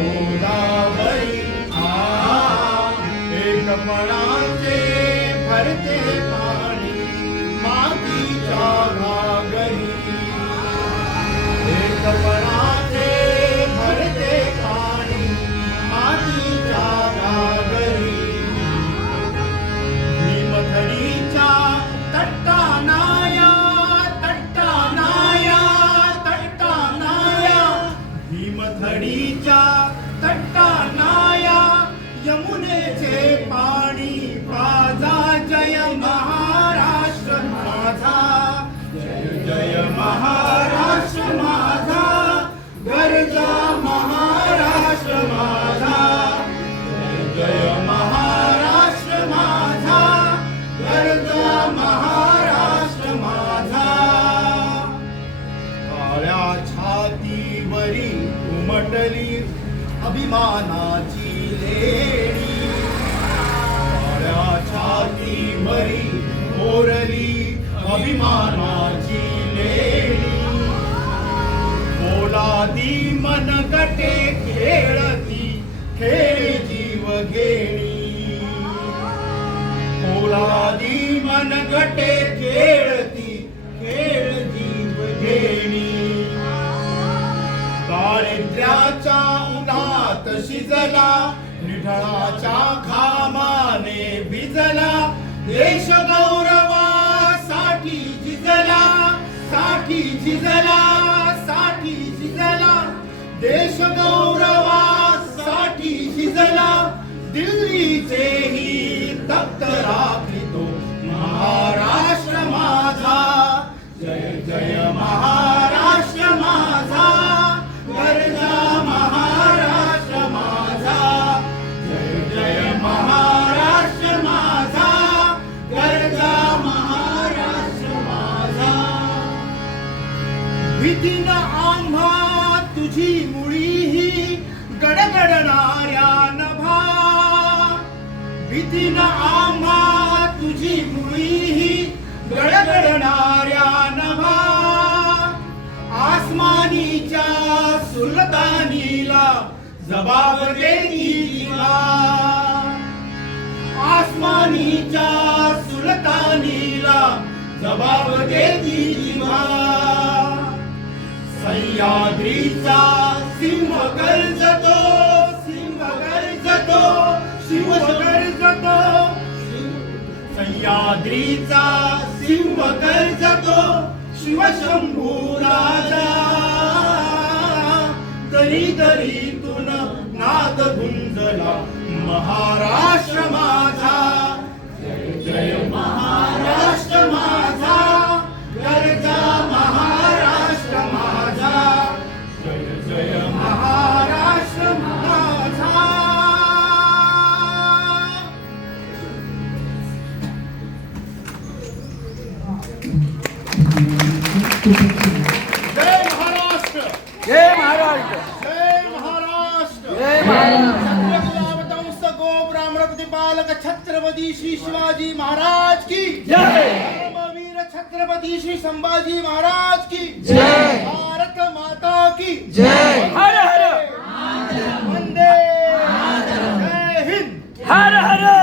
गोदावरी एकपणाचे भरते पाणी मातीच्या घागरी एकपणाचे भरते पाणी मातीच्या घागरी भीमथडीच्या तट्टानाया तट्टानाया तट्टानाया भीमथडीच्या तट्टानाया यमुनेचे पाणी पाजा जय महाराष्ट्र माझा जय जय महाराष्ट्र माझा गरजा महाराष्ट्र माझा जय जय महाराष्ट्र माझा गरजा महाराष्ट्र माझा काळ्या छातीवरी उमटली अभिमानाची लेणी काळ्या छातीवरी ओरली अभिमानाची लेणी पोलादी मनगटे खेळती खेळ जीव घेणी पोलादी मनगटे खेळती खेळ जीव घेणी दारिद्र्याच्या उन्हात शिजला निढळाच्या घामाने भिजला देश गौरवासाठी झिजला साठी झिजला साठी झिजला देश गौरवासाठी झिजला दिल्लीचेही तख्त राखितो महाराष्ट्र माझा जय जय महाराष्ट्र माझा गरजा महाराष्ट्र माझा जय जय महाराष्ट्र माझा गरजा महाराष्ट्र माझा भीतीन आम्हा तुझी मुळीही गडगडणाऱ्या नभा भीतीन आम्हा तुझी मुळीही गडगडणाऱ्या नभा आसमानीच्या सुलतानीला जबाब देती जिवा आसमानीच्या सुलतानीला जबाब देती जिवा सह्याद्रीचा सिंह गर्जतो सिंह गर्जतो शिव गर्जतो सह्याद्रीचा सिंह गर्जतो शिवशंभू राजा दरी दरीतून नाद गुंजला महाराष्ट्र माझा जय जय महाराष्ट्र माझा गरजा महाराष्ट्र माझा जय जय महाराष्ट्र माझा जय महाराष्ट्र जय महाराष्ट्र जय महाराष्ट्र जय महाराष्ट्र छत्रपती गो ब्राह्मण प्रतिपालक छत्रपती श्री शिवाजी महाराज की जय धर्मवीर छत्रपती श्री संभाजी महाराज की जय भारत माता की जय हर हर वंदे जय हिंद हर हर